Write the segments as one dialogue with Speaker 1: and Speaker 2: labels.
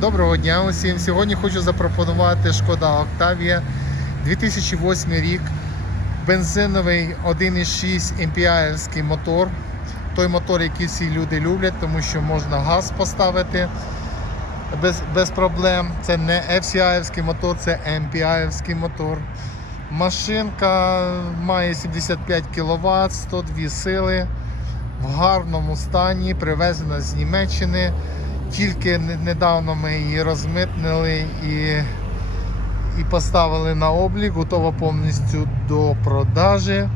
Speaker 1: Доброго дня усім. Сьогодні хочу запропонувати Шкода Octavia 2008 рік. Бензиновий 1,6 MPI мотор. Той мотор, який всі люди люблять, тому що можна газ поставити без, без проблем. Це не FCI мотор, це MPI мотор. Машинка має 75 кВт, 102 сили, в гарному стані, привезена з Німеччини. Тільки недавно ми її розмитнили і, і поставили на облік, готова повністю до продажі.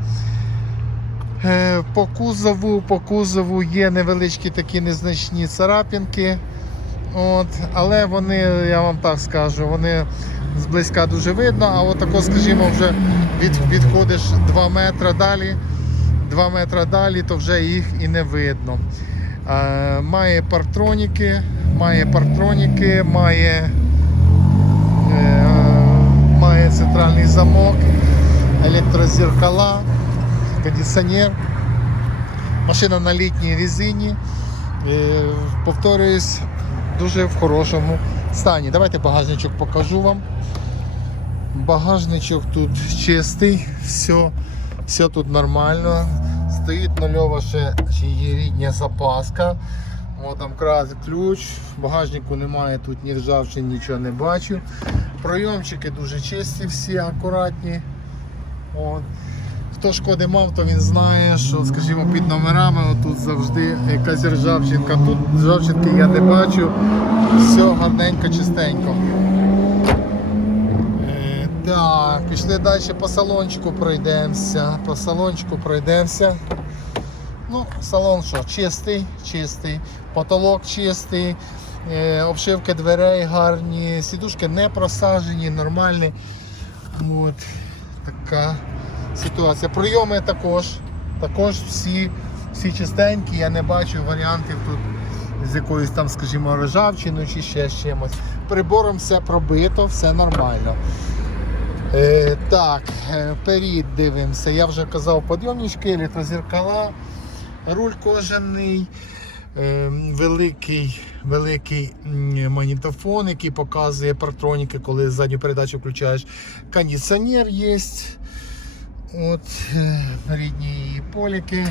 Speaker 1: Е, По кузову, по кузову є невеличкі такі незначні царапінки. От, але вони, я вам так скажу, вони зблизька дуже видно, а от тако, скажімо, вже від, відходиш 2 метри далі, 2 метри далі, то вже їх і не видно. Е, має партроніки, має партроніки, має, е, має центральний замок, електрозеркала, кондиціонер. Машина на літній резині. Е, повторююсь, дуже в хорошому стані. Давайте багажничок покажу вам. Багажничок тут чистий, все, все тут нормально. Стоїть нульова ще, ще є рідня запаска. О, там крас ключ, багажнику немає тут ні ржавчин, нічого не бачу. Пройомчики дуже чисті, всі акуратні. От. Хто шкоди мав, то він знає, що, скажімо, під номерами тут завжди якась ржавчинка. Тут ржавчинки я не бачу. Все гарненько, чистенько. Так, пішли далі по салончику пройдемося. По салончику пройдемося. Ну, салон що, чистий, чистий, потолок чистий, е, обшивки дверей гарні, сідушки не просажені, нормальні. От, така ситуація. Прийоми також, також всі, всі чистенькі, я не бачу варіантів тут з якоюсь там, скажімо, ржавчиною чи ще з чимось. Прибором все пробито, все нормально. Так, е, перід дивимося. Я вже казав, підйомнички, електрозеркала, руль кожаний, е, великий, великий магнітофон, який показує партроніки, коли задню передачу включаєш. Кондиціонер є. От, е, рідні поліки.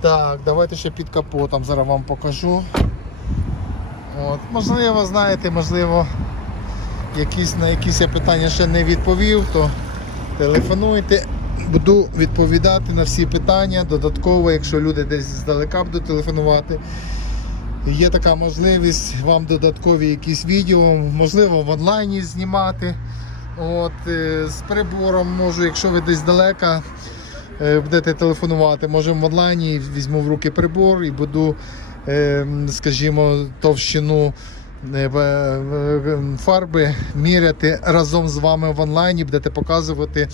Speaker 1: Так, давайте ще під капотом зараз вам покажу. От, можливо, знаєте, можливо, якісь, на якісь я питання ще не відповів, то телефонуйте. Буду відповідати на всі питання. Додатково, якщо люди десь здалека будуть телефонувати. Є така можливість вам додаткові якісь відео, можливо, в онлайні знімати. От, е, з прибором можу, якщо ви десь далека е, будете телефонувати, можемо в онлайні, візьму в руки прибор і буду, е, скажімо, товщину фарби міряти разом з вами в онлайні, будете показувати,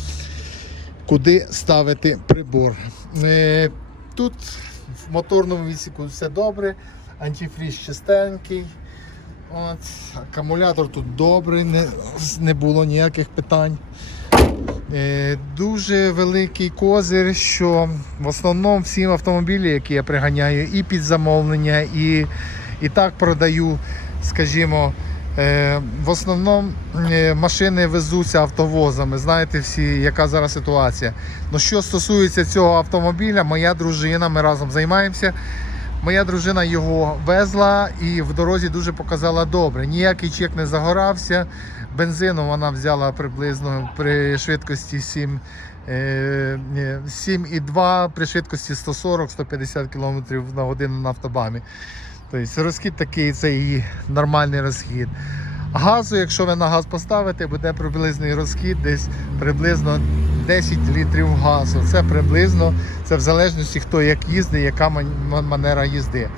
Speaker 1: куди ставити прибор. Е, Тут в моторному відсіку все добре, антифріз чистенький. От, акумулятор тут добрий, не, не було ніяких питань. Е, дуже великий козир, що в основному всі автомобілі, які я приганяю, і під замовлення, і, і так продаю, скажімо, е, в основному е, машини везуться автовозами. Знаєте всі, яка зараз ситуація. Ну, що стосується цього автомобіля, моя дружина, ми разом займаємося. Моя дружина його везла і в дорозі дуже показала добре. Ніякий чек не загорався. Бензину вона взяла приблизно при швидкості 7, е, 7,2 при швидкості 140-150 км на годину на автобамі. Тобто розхід такий, це її нормальний розхід. Газу, якщо ви на газ поставите, буде приблизний розхід десь приблизно 10 літрів газу. Це приблизно, це в залежності хто як їздить, яка манера їзди.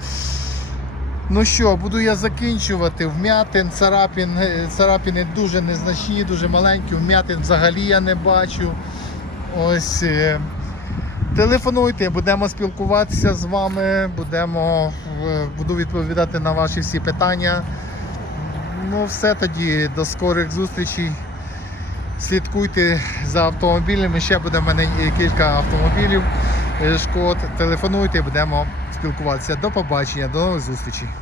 Speaker 1: Ну що, буду я закінчувати. Вмятин, царапін, е, царапіни дуже незначні, дуже маленькі. Вмятин взагалі я не бачу. Ось. е, Телефонуйте, будемо спілкуватися з вами, будемо, буду відповідати на ваші всі питання. Ну, все тоді, до скорих зустрічей. Слідкуйте за автомобілями. Ще буде в мене кілька автомобілів. е, Шкод. Телефонуйте, будемо спілкуватися. До побачення, до нових зустрічей.